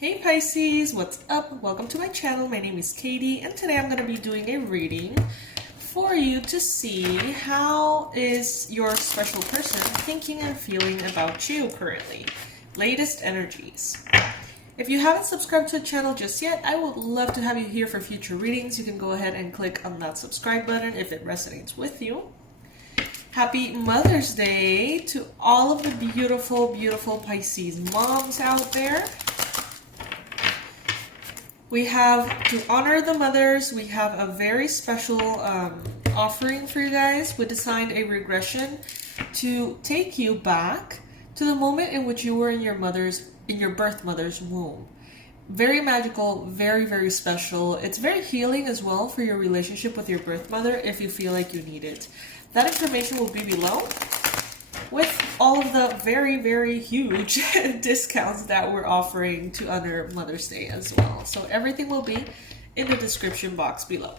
Hey Pisces, what's up? Welcome to my channel. My name is Katie and today I'm going to be doing a reading for you to see how is your special person thinking and feeling about you currently. Latest energies. If you haven't subscribed to the channel just yet, I would love to have you here for future readings. You can go ahead and click on that subscribe button if it resonates with you. Happy Mother's Day to all of the beautiful, beautiful Pisces moms out there. We have, to honor the mothers, we have a very special offering for you guys. We designed a regression to take you back to the moment in which you were in your birth mother's womb. Very magical, very, very special. It's very healing as well for your relationship with your birth mother if you feel like you need it. That information will be below with all of the very, very huge discounts that we're offering to honor Mother's Day as well. So everything will be in the description box below.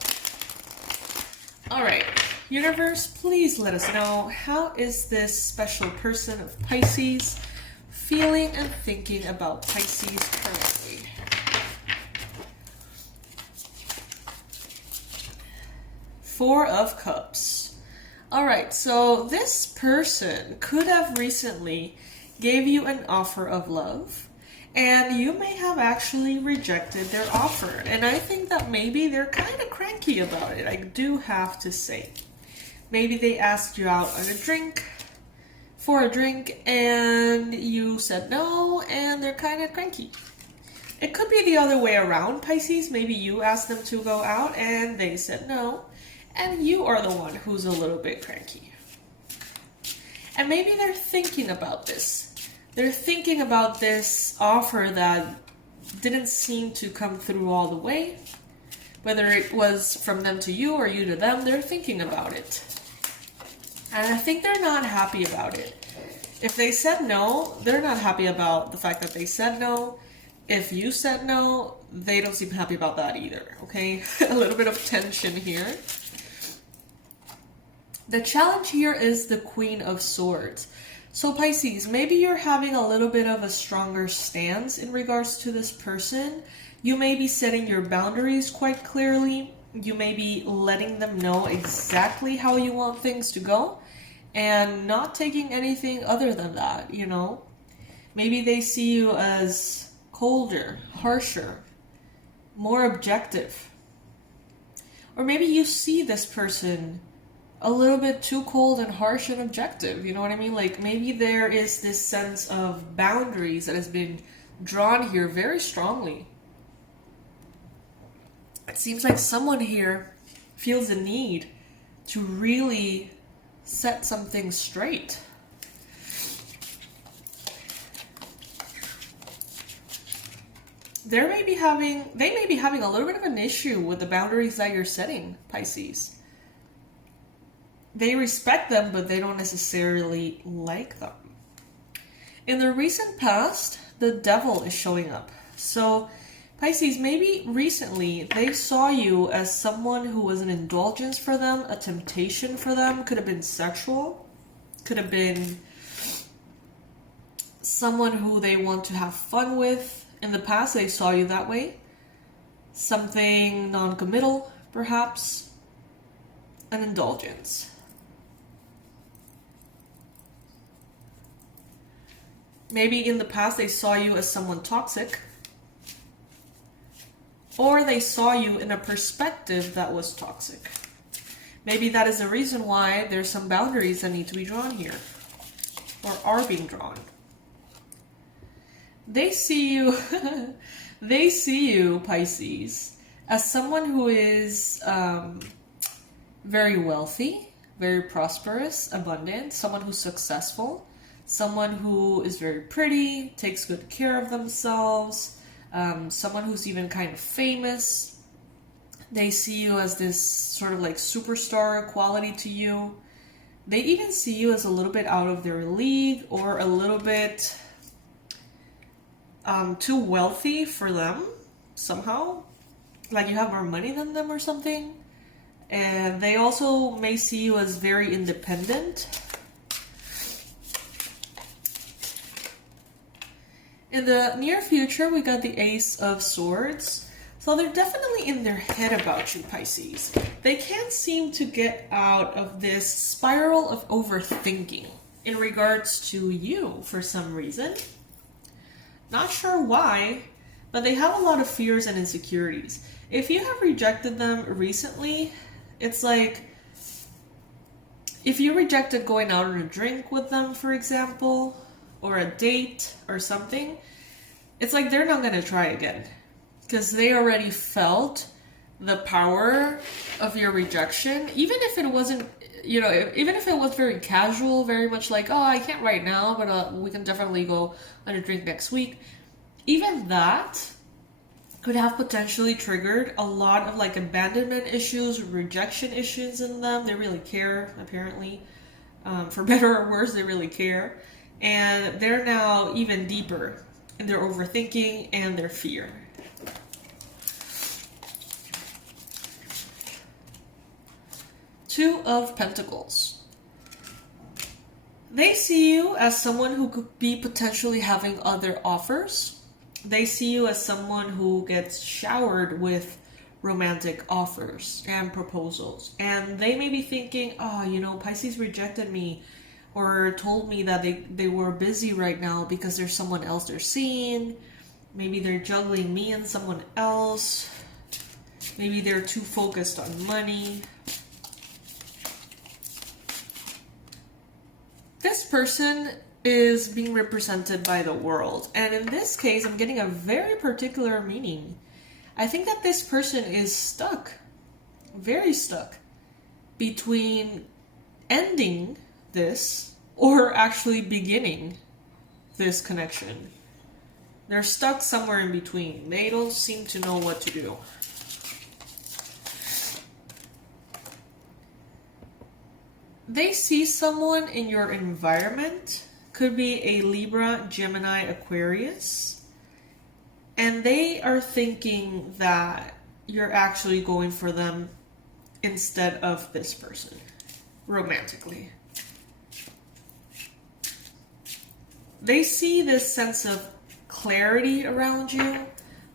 All right, universe, please let us know, how is this special person of Pisces feeling and thinking about Pisces currently? Four of Cups. All right, so this person could have recently gave you an offer of love, and you may have actually rejected their offer. And I think that maybe they're kind of cranky about it, I do have to say. Maybe they asked you out on for a drink, and you said no, and they're kind of cranky. It could be the other way around, Pisces. Maybe you asked them to go out, and they said no. And you are the one who's a little bit cranky. And maybe they're thinking about this. They're thinking about this offer that didn't seem to come through all the way. Whether it was from them to you or you to them, they're thinking about it. And I think they're not happy about it. If they said no, they're not happy about the fact that they said no. If you said no, they don't seem happy about that either, okay? A little bit of tension here. The challenge here is the Queen of Swords. So Pisces, maybe you're having a little bit of a stronger stance in regards to this person. You may be setting your boundaries quite clearly. You may be letting them know exactly how you want things to go and not taking anything other than that, you know. Maybe they see you as colder, harsher, more objective. Or maybe you see this person a little bit too cold and harsh and objective, you know what I mean? Like maybe there is this sense of boundaries that has been drawn here very strongly. It seems like someone here feels the need to really set something straight. They may be having a little bit of an issue with the boundaries that you're setting, Pisces. They respect them, but they don't necessarily like them. In the recent past, the devil is showing up. So, Pisces, maybe recently they saw you as someone who was an indulgence for them, a temptation for them. Could have been sexual. Could have been someone who they want to have fun with. In the past, they saw you that way. Something non-committal, perhaps. An indulgence. Maybe in the past they saw you as someone toxic, or they saw you in a perspective that was toxic. Maybe that is the reason why there's some boundaries that need to be drawn here, or are being drawn. They see you, Pisces, as someone who is very wealthy, very prosperous, abundant, someone who's successful. Someone who is very pretty, takes good care of themselves, someone who's even kind of famous. They see you as this sort of like superstar quality to you. They even see you as a little bit out of their league or a little bit too wealthy for them somehow. Like you have more money than them or something. And they also may see you as very independent. In the near future, we got the Ace of Swords. So they're definitely in their head about you, Pisces. They can't seem to get out of this spiral of overthinking in regards to you for some reason. Not sure why, but they have a lot of fears and insecurities. If you have rejected them recently, it's like if you rejected going out on a drink with them, for example, or a date or something, it's like they're not going to try again because they already felt the power of your rejection, even if it wasn't, even if it was very casual, very much like, oh, I can't right now, but we can definitely go on a drink next week. Even that could have potentially triggered a lot of like abandonment issues, rejection issues in them. They really care, apparently. For better or worse, they really care. And they're now even deeper in their overthinking and their fear. Two of Pentacles. They see you as someone who could be potentially having other offers. They see you as someone who gets showered with romantic offers and proposals. And they may be thinking, oh, Pisces rejected me or told me that they were busy right now because there's someone else they're seeing. Maybe they're juggling me and someone else. Maybe they're too focused on money. This person is being represented by the world. And in this case, I'm getting a very particular meaning. I think that this person is stuck, very stuck, between ending this or actually beginning this connection. They're stuck somewhere in between. They don't seem to know what to do. They see someone in your environment. Could be a Libra, Gemini, Aquarius. And they are thinking that you're actually going for them instead of this person, romantically. They see this sense of clarity around you,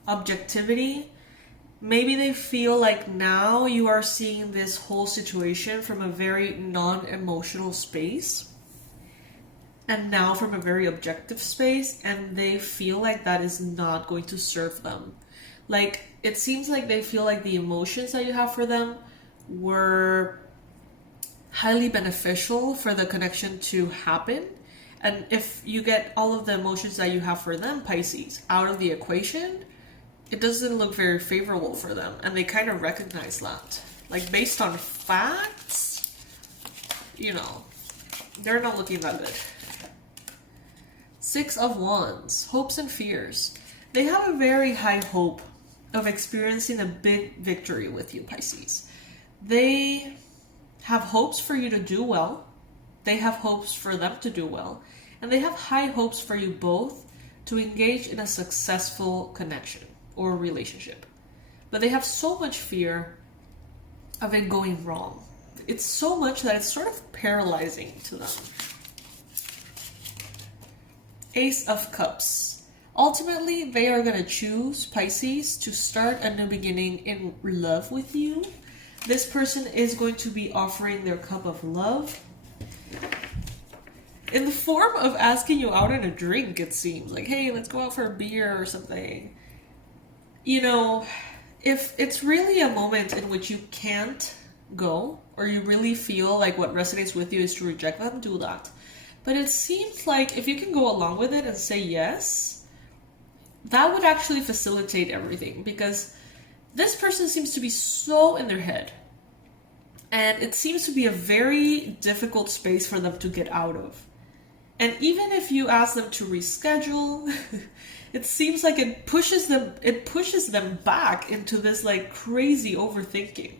objectivity. Maybe they feel like now you are seeing this whole situation from a very non-emotional space. And now from a very objective space, and they feel like that is not going to serve them. Like, it seems like they feel like the emotions that you have for them were highly beneficial for the connection to happen. And if you get all of the emotions that you have for them, Pisces, out of the equation, it doesn't look very favorable for them. And they kind of recognize that. Like, based on facts, they're not looking that good. Six of Wands, hopes and fears. They have a very high hope of experiencing a big victory with you, Pisces. They have hopes for you to do well. They have hopes for them to do well. And they have high hopes for you both to engage in a successful connection or relationship. But they have so much fear of it going wrong. It's so much that it's sort of paralyzing to them. Ace of Cups. Ultimately, they are going to choose, Pisces, to start a new beginning in love with you. This person is going to be offering their cup of love in the form of asking you out on a drink, it seems. Like, hey, let's go out for a beer or something. If it's really a moment in which you can't go, or you really feel like what resonates with you is to reject them, do that. But it seems like if you can go along with it and say yes, that would actually facilitate everything, because this person seems to be so in their head. And it seems to be a very difficult space for them to get out of. And even if you ask them to reschedule, it seems like it pushes them back into this like crazy overthinking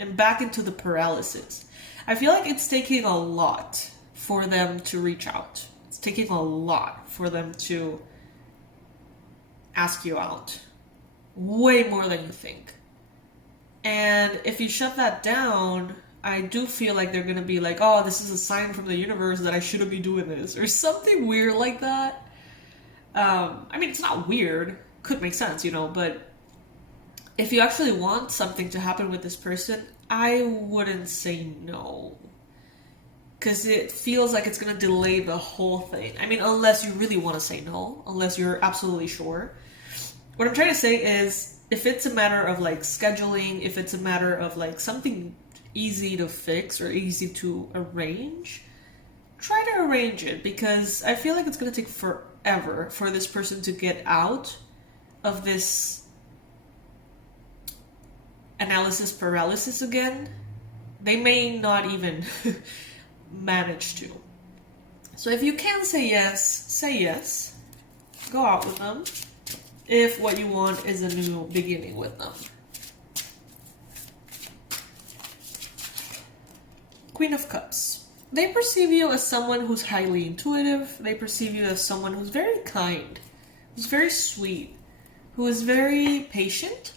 and back into the paralysis. I feel like it's taking a lot for them to reach out. It's taking a lot for them to ask you out. Way more than you think. And if you shut that down, I do feel like they're going to be like, oh, this is a sign from the universe that I shouldn't be doing this. Or something weird like that. I mean, it's not weird. Could make sense, but if you actually want something to happen with this person, I wouldn't say no. Because it feels like it's going to delay the whole thing. I mean, unless you really want to say no, unless you're absolutely sure. What I'm trying to say is, if it's a matter of like scheduling, if it's a matter of like something easy to fix or easy to arrange, try to arrange it, because I feel like it's going to take forever for this person to get out of this analysis paralysis again. They may not even manage to. So if you can say yes, say yes. Go out with them if what you want is a new beginning with them. Queen of Cups. They perceive you as someone who's highly intuitive. They perceive you as someone who's very kind, who's very sweet, who is very patient.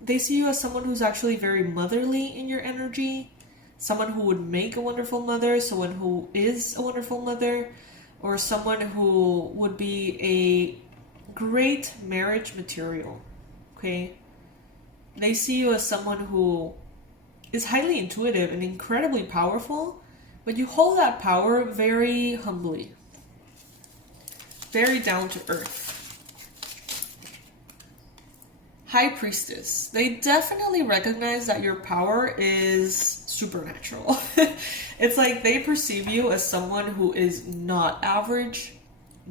They see you as someone who's actually very motherly in your energy, someone who would make a wonderful mother, someone who is a wonderful mother, or someone who would be a great marriage material, okay? They see you as someone who is highly intuitive and incredibly powerful, but you hold that power very humbly, very down to earth. High Priestess. They definitely recognize that your power is supernatural. It's like they perceive you as someone who is not average,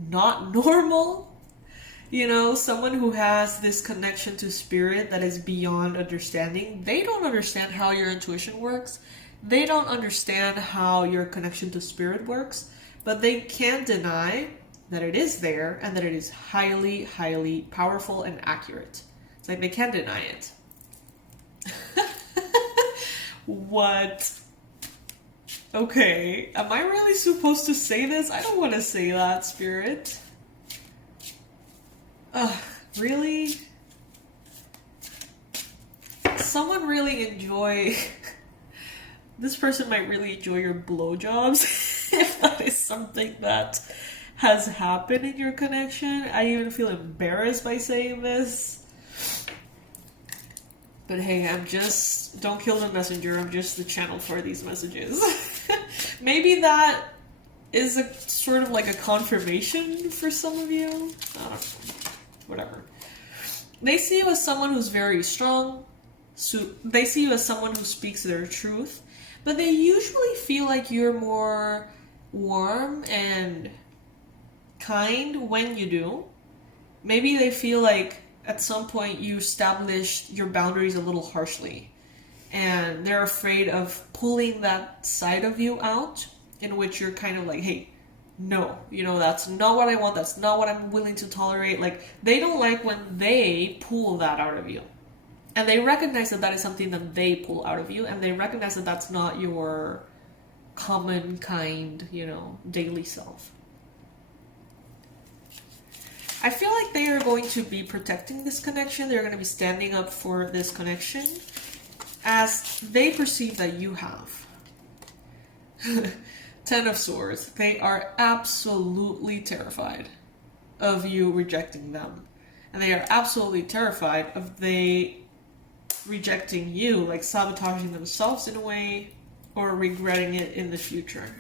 not normal. Someone who has this connection to spirit that is beyond understanding. They don't understand how your intuition works. They don't understand how your connection to spirit works. But they can't deny that it is there and that it is highly, highly powerful and accurate. It's like they can't deny it. What? Okay, am I really supposed to say this? I don't want to say that, Spirit. Really? Someone really enjoy... This person might really enjoy your blowjobs, if that is something that has happened in your connection. I even feel embarrassed by saying this. But hey, don't kill the messenger, I'm just the channel for these messages. Maybe that is a sort of like a confirmation for some of you. I don't know. Whatever. They see you as someone who's very strong. They see you as someone who speaks their truth. But they usually feel like you're more warm and kind when you do. Maybe they feel like at some point you established your boundaries a little harshly, and they're afraid of pulling that side of you out, in which you're kind of like, hey, no, that's not what I want, that's not what I'm willing to tolerate. Like, they don't like when they pull that out of you, and they recognize that that is something that they pull out of you, and they recognize that that's not your common kind, daily self. I feel like they are going to be protecting this connection. They're going to be standing up for this connection as they perceive that you have. 10 of Swords. They are absolutely terrified of you rejecting them. And they are absolutely terrified of they rejecting you, like sabotaging themselves in a way, or regretting it in the future.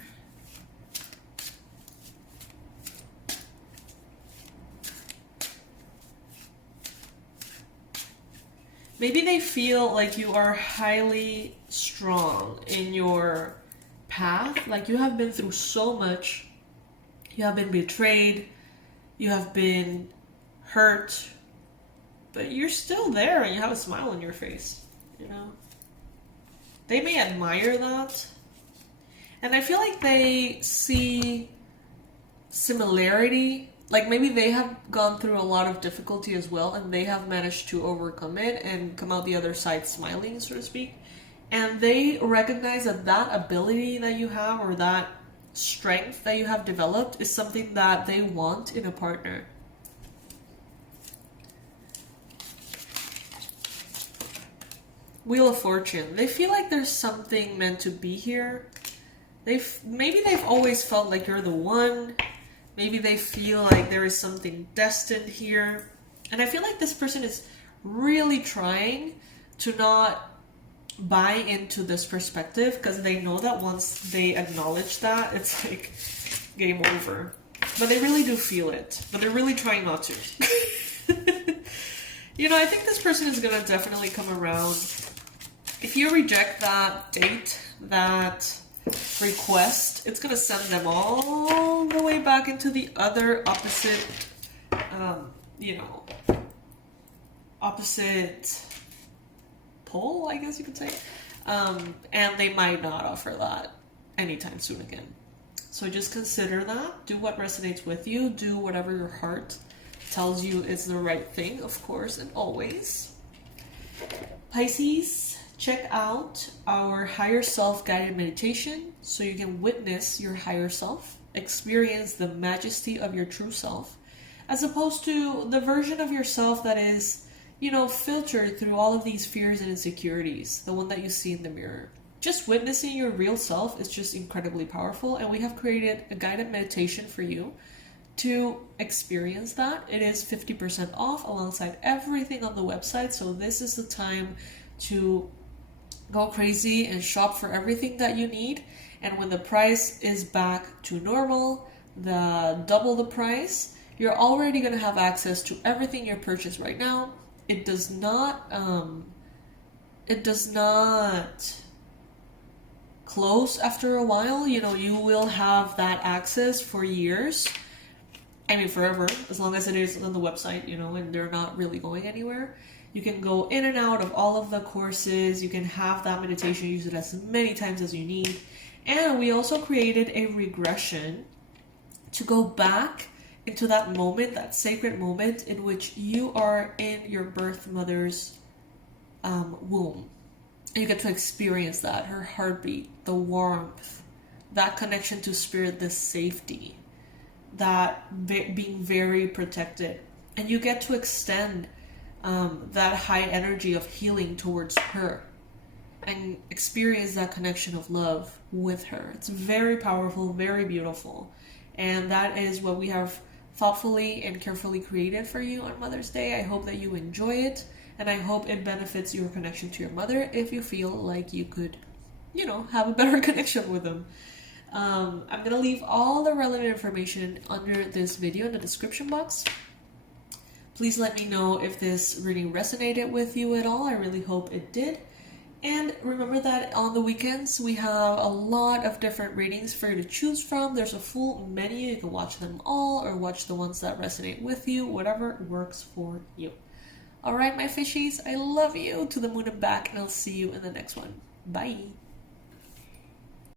Maybe they feel like you are highly strong in your path. Like you have been through so much. You have been betrayed. You have been hurt. But you're still there and you have a smile on your face. They may admire that. And I feel like they see similarity. Like maybe they have gone through a lot of difficulty as well, and they have managed to overcome it and come out the other side smiling, so to speak. And they recognize that that ability that you have, or that strength that you have developed, is something that they want in a partner. Wheel of Fortune. They feel like there's something meant to be here. Maybe they've always felt like you're the one. Maybe they feel like there is something destined here. And I feel like this person is really trying to not buy into this perspective, because they know that once they acknowledge that, it's like game over. But they really do feel it. But they're really trying not to. You know, I think this person is going to definitely come around. If you reject that date, that request, it's going to send them all the way back into the other opposite, you know, opposite pole, I guess you could say. And they might not offer that anytime soon again. So just consider that. Do what resonates with you. Do whatever your heart tells you is the right thing, of course, and always. Pisces, check out our higher self guided meditation so you can witness your higher self, experience the majesty of your true self, as opposed to the version of yourself that is, you know, filtered through all of these fears and insecurities, the one that you see in the mirror. Just witnessing your real self is just incredibly powerful, and we have created a guided meditation for you to experience that. It is 50% off alongside everything on the website, so this is the time to go crazy and shop for everything that you need. And when the price is back to normal, the double the price, you're already going to have access to everything you purchased right now. It does not close after a while. You know, you will have that access for years. I mean, forever, as long as it is on the website, you know, and they're not really going anywhere. You can go in and out of all of the courses. You can have that meditation, use it as many times as you need. And we also created a regression to go back into that moment, that sacred moment in which you are in your birth mother's womb. And you get to experience that, her heartbeat, the warmth, that connection to spirit, the safety, that being very protected. And you get to extend that high energy of healing towards her and experience that connection of love with her. It's very powerful, very beautiful. And that is what we have thoughtfully and carefully created for you on Mother's Day. I hope that you enjoy it, and I hope it benefits your connection to your mother if you feel like you could, you know, have a better connection with them. I'm going to leave all the relevant information under this video in the description box. Please let me know if this reading resonated with you at all. I really hope it did. And remember that on the weekends, we have a lot of different readings for you to choose from. There's a full menu. You can watch them all or watch the ones that resonate with you, whatever works for you. All right, my fishies, I love you to the moon and back, and I'll see you in the next one. Bye.